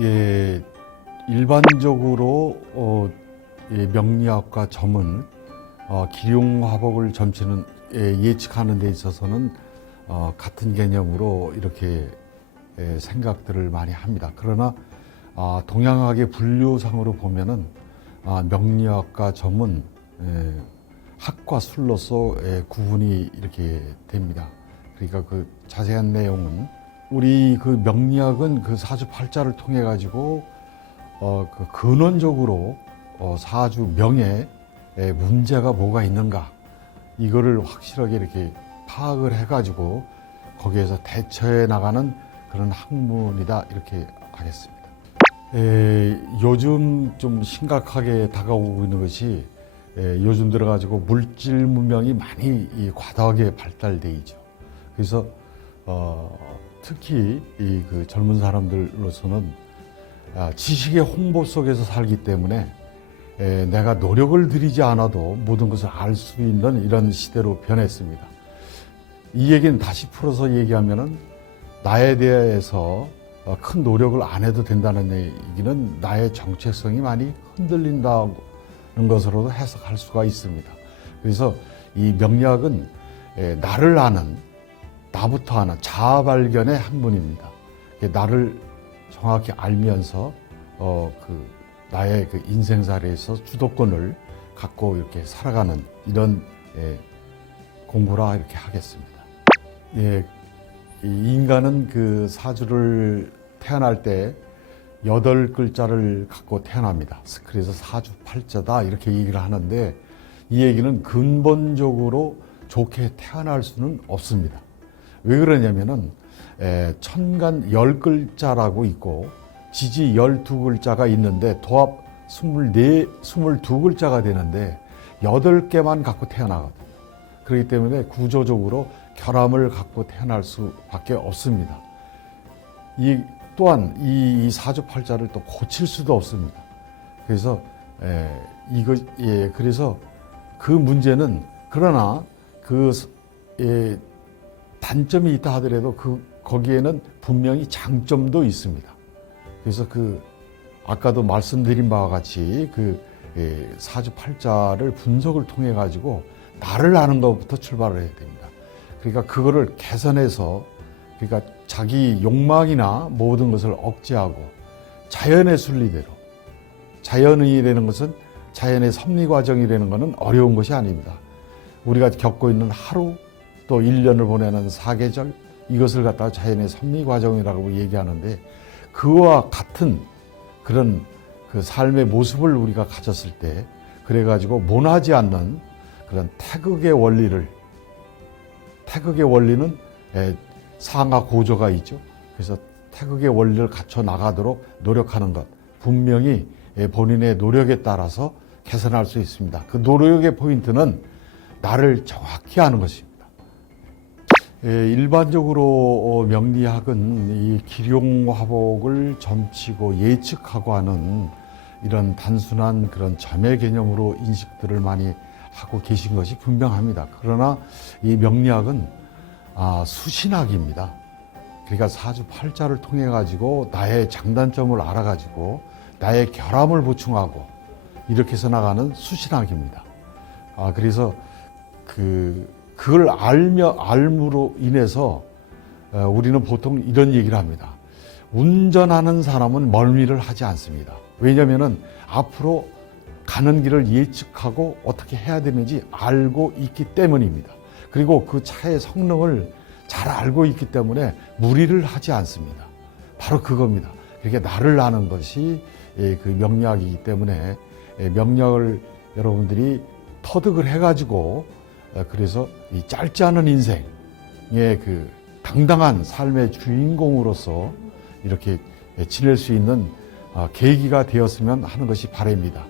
예, 일반적으로 명리학과 점은 기륭화복을 점치는 예측하는 데 있어서는 같은 개념으로 이렇게 생각들을 많이 합니다. 그러나 동양학의 분류상으로 보면은 명리학과 점은 학과 술로서 구분이 이렇게 됩니다. 그러니까 그 자세한 내용은 우리 그 명리학은 그 사주팔자를 통해 가지고 그 근원적으로 사주 명에 문제가 뭐가 있는가 이거를 확실하게 이렇게 파악을 해 가지고 거기에서 대처해 나가는 그런 학문이다 이렇게 하겠습니다. 요즘 좀 심각하게 다가오고 있는 것이 요즘 들어 가지고 물질 문명이 많이 과다하게 발달돼 있죠. 그래서 특히 그 젊은 사람들로서는 지식의 홍보 속에서 살기 때문에 내가 노력을 들이지 않아도 모든 것을 알 수 있는 이런 시대로 변했습니다. 이 얘기는 다시 풀어서 얘기하면은 나에 대해서 큰 노력을 안 해도 된다는 얘기는 나의 정체성이 많이 흔들린다는 것으로도 해석할 수가 있습니다. 그래서 이 명리학은 나를 아는, 나부터 아는 자아 발견의 학문입니다. 나를 정확히 알면서 나의 그 인생살이에서 주도권을 갖고 이렇게 살아가는 이런 공부라 이렇게 하겠습니다. 이 인간은 그 사주를 태어날 때 8글자를 갖고 태어납니다. 그래서 사주팔자다 이렇게 얘기를 하는데 이 얘기는 근본적으로 좋게 태어날 수는 없습니다. 왜 그러냐면은 천간 10글자라고 있고 지지 12글자가 있는데 도합 22글자가 되는데 8개만 갖고 태어나거든요. 그렇기 때문에 구조적으로 결함을 갖고 태어날 수밖에 없습니다. 또한 이 사주팔자를 또 고칠 수도 없습니다. 그래서 그래서 그 문제는 그러나 그 단점이 있다 하더라도 거기에는 분명히 장점도 있습니다. 그래서 아까도 말씀드린 바와 같이 사주팔자를 분석을 통해 가지고 나를 아는 것부터 출발을 해야 됩니다. 그러니까 그거를 개선해서 그러니까 자기 욕망이나 모든 것을 억제하고 자연의 순리대로 자연이라는 것은 자연의 섭리 과정이라는 것은 어려운 것이 아닙니다. 우리가 겪고 있는 하루 또 1년을 보내는 사계절 이것을 갖다가 자연의 섭리 과정이라고 얘기하는데 그와 같은 그런 그 삶의 모습을 우리가 가졌을 때 그래가지고 모나지 않는 그런 태극의 원리는 상하 고조가 있죠. 그래서 태극의 원리를 갖춰 나가도록 노력하는 것 분명히 본인의 노력에 따라서 개선할 수 있습니다. 그 노력의 포인트는 나를 정확히 아는 것입니다. 일반적으로 명리학은 이 기룡화복을 점치고 예측하고 하는 이런 단순한 그런 점의 개념으로 인식들을 많이 하고 계신 것이 분명합니다. 그러나 이 명리학은 수신학입니다. 그러니까 사주팔자를 통해 가지고 나의 장단점을 알아가지고 나의 결함을 보충하고 이렇게 해서 나가는 수신학입니다. 그래서 그걸 알므로 인해서 우리는 보통 이런 얘기를 합니다. 운전하는 사람은 멀미를 하지 않습니다. 왜냐하면 앞으로 가는 길을 예측하고 어떻게 해야 되는지 알고 있기 때문입니다. 그리고 그 차의 성능을 잘 알고 있기 때문에 무리를 하지 않습니다. 바로 그겁니다. 그러니까 나를 아는 것이 그 명리학이기 때문에 명리학을 여러분들이 터득을 해가지고 그래서 이 짧지 않은 인생의 그 당당한 삶의 주인공으로서 이렇게 지낼 수 있는 계기가 되었으면 하는 것이 바람입니다.